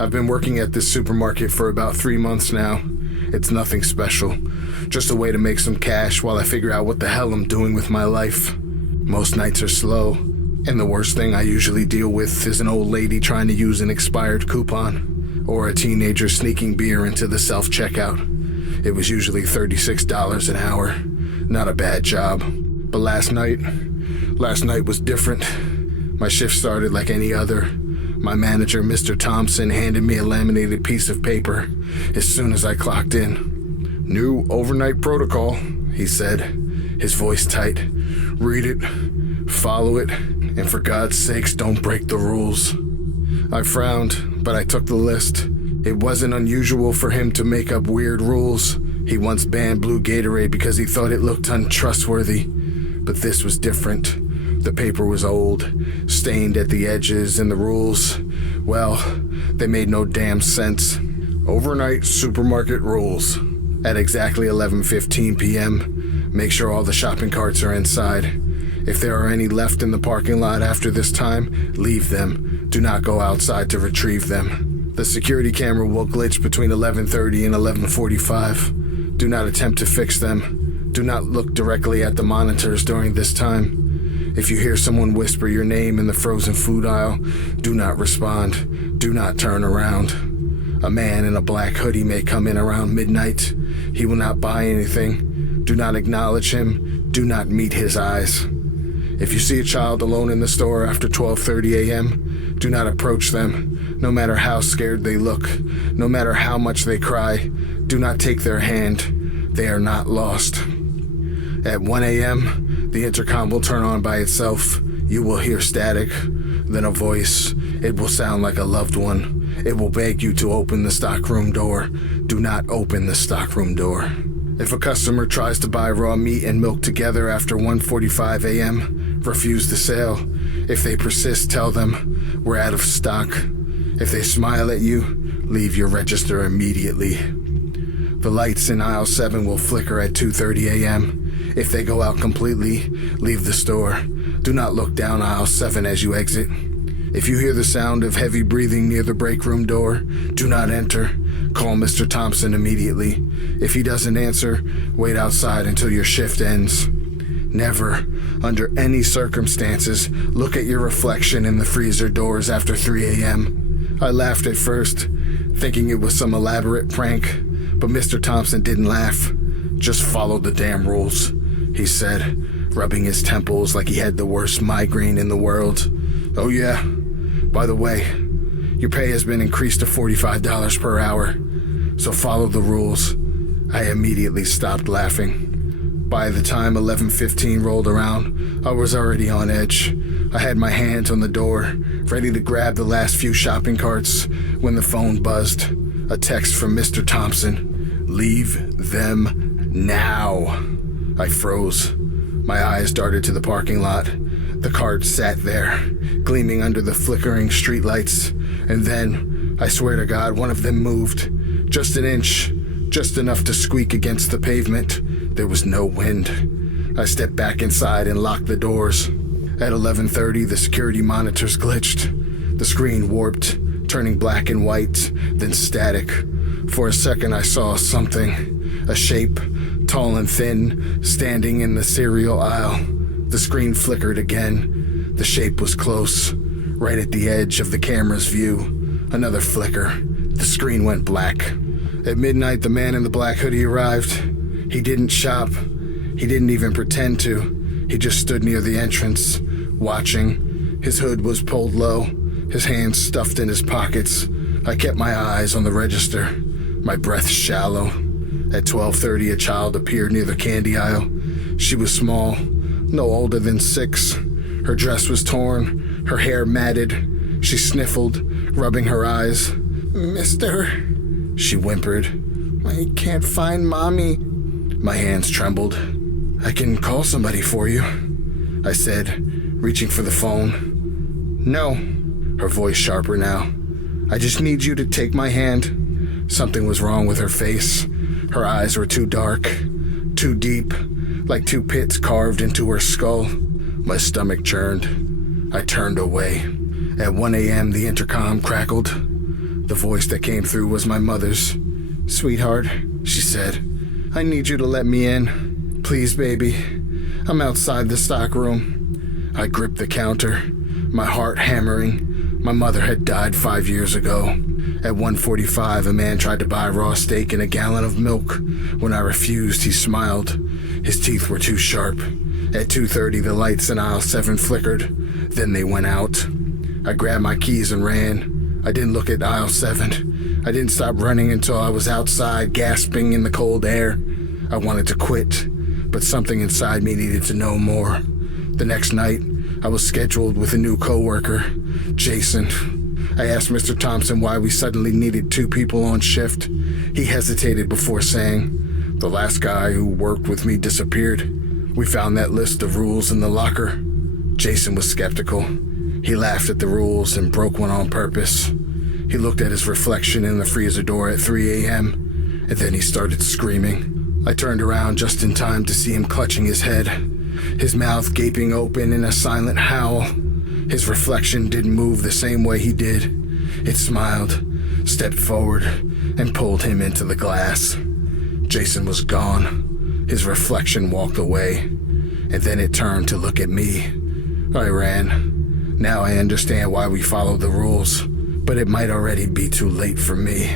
I've been working at this supermarket for about 3 months now. It's nothing special, just a way to make some cash while I figure out what the hell I'm doing with my life. Most nights are slow, and the worst thing I usually deal with is an old lady trying to use an expired coupon, or a teenager sneaking beer into the self-checkout. It was usually $36 an hour. Not a bad job. But last night was different. My shift started like any other. My manager, Mr. Thompson, handed me a laminated piece of paper as soon as I clocked in. "New overnight protocol," he said, his voice tight. "Read it, follow it, and for God's sakes, don't break the rules." I frowned, but I took the list. It wasn't unusual for him to make up weird rules. He once banned blue Gatorade because he thought it looked untrustworthy. But this was different. The paper was old, stained at the edges, and the rules, well, they made no damn sense. Overnight supermarket rules. At exactly 11:15 p.m., make sure all the shopping carts are inside. If there are any left in the parking lot after this time, leave them. Do not go outside to retrieve them. The security camera will glitch between 11:30 and 11:45. Do not attempt to fix them. Do not look directly at the monitors during this time. If you hear someone whisper your name in the frozen food aisle, do not respond. Do not turn around. A man in a black hoodie may come in around midnight. He will not buy anything. Do not acknowledge him. Do not meet his eyes. If you see a child alone in the store after 12:30 a.m., do not approach them. No matter how scared they look, no matter how much they cry, do not take their hand. They are not lost. At 1 a.m., the intercom will turn on by itself. You will hear static, then a voice. It will sound like a loved one. It will beg you to open the stockroom door. Do not open the stockroom door. If a customer tries to buy raw meat and milk together after 1:45 a.m., refuse the sale. If they persist, tell them, "We're out of stock." If they smile at you, leave your register immediately. The lights in aisle 7 will flicker at 2:30 a.m. If they go out completely, leave the store. Do not look down aisle 7 as you exit. If you hear the sound of heavy breathing near the break room door, do not enter. Call Mr. Thompson immediately. If he doesn't answer, wait outside until your shift ends. Never, under any circumstances, look at your reflection in the freezer doors after 3 a.m. I laughed at first, thinking it was some elaborate prank, but Mr. Thompson didn't laugh. "Just follow the damn rules," he said, rubbing his temples like he had the worst migraine in the world. "Oh yeah, by the way, your pay has been increased to $45 per hour, so follow the rules." I immediately stopped laughing. By the time 11:15 rolled around, I was already on edge. I had my hands on the door, ready to grab the last few shopping carts, when the phone buzzed. A text from Mr. Thompson. "Leave them now." I froze. My eyes darted to the parking lot. The cart sat there, gleaming under the flickering streetlights. And then, I swear to God, one of them moved. Just an inch, just enough to squeak against the pavement. There was no wind. I stepped back inside and locked the doors. At 11:30, the security monitors glitched. The screen warped, turning black and white, then static. For a second, I saw something. A shape, tall and thin, standing in the cereal aisle. The screen flickered again. The shape was close, right at the edge of the camera's view. Another flicker. The screen went black. At midnight, the man in the black hoodie arrived. He didn't shop. He didn't even pretend to. He just stood near the entrance, watching. His hood was pulled low, his hands stuffed in his pockets. I kept my eyes on the register, my breath shallow. At 12:30, a child appeared near the candy aisle. She was small, no older than 6. Her dress was torn, her hair matted. She sniffled, rubbing her eyes. "Mister," she whimpered, "I can't find Mommy." My hands trembled. "I can call somebody for you," I said, reaching for the phone. "No," her voice sharper now. "I just need you to take my hand." Something was wrong with her face. Her eyes were too dark, too deep, like 2 pits carved into her skull. My stomach churned. I turned away. At 1 a.m., the intercom crackled. The voice that came through was my mother's. "Sweetheart," she said, "I need you to let me in. Please, baby. I'm outside the stockroom." I gripped the counter, my heart hammering. My mother had died 5 years ago. At 1:45, a man tried to buy raw steak and a gallon of milk. When I refused, he smiled. His teeth were too sharp. At 2:30, the lights in aisle 7 flickered. Then they went out. I grabbed my keys and ran. I didn't look at aisle 7. I didn't stop running until I was outside, gasping in the cold air. I wanted to quit, but something inside me needed to know more. The next night, I was scheduled with a new coworker, Jason. I asked Mr. Thompson why we suddenly needed 2 people on shift. He hesitated before saying, "The last guy who worked with me disappeared. We found that list of rules in the locker." Jason was skeptical. He laughed at the rules and broke one on purpose. He looked at his reflection in the freezer door at 3 a.m., and then he started screaming. I turned around just in time to see him clutching his head, his mouth gaping open in a silent howl. His reflection didn't move the same way he did. It smiled, stepped forward, and pulled him into the glass. Jason was gone. His reflection walked away, and then it turned to look at me. I ran. Now I understand why we followed the rules, but it might already be too late for me.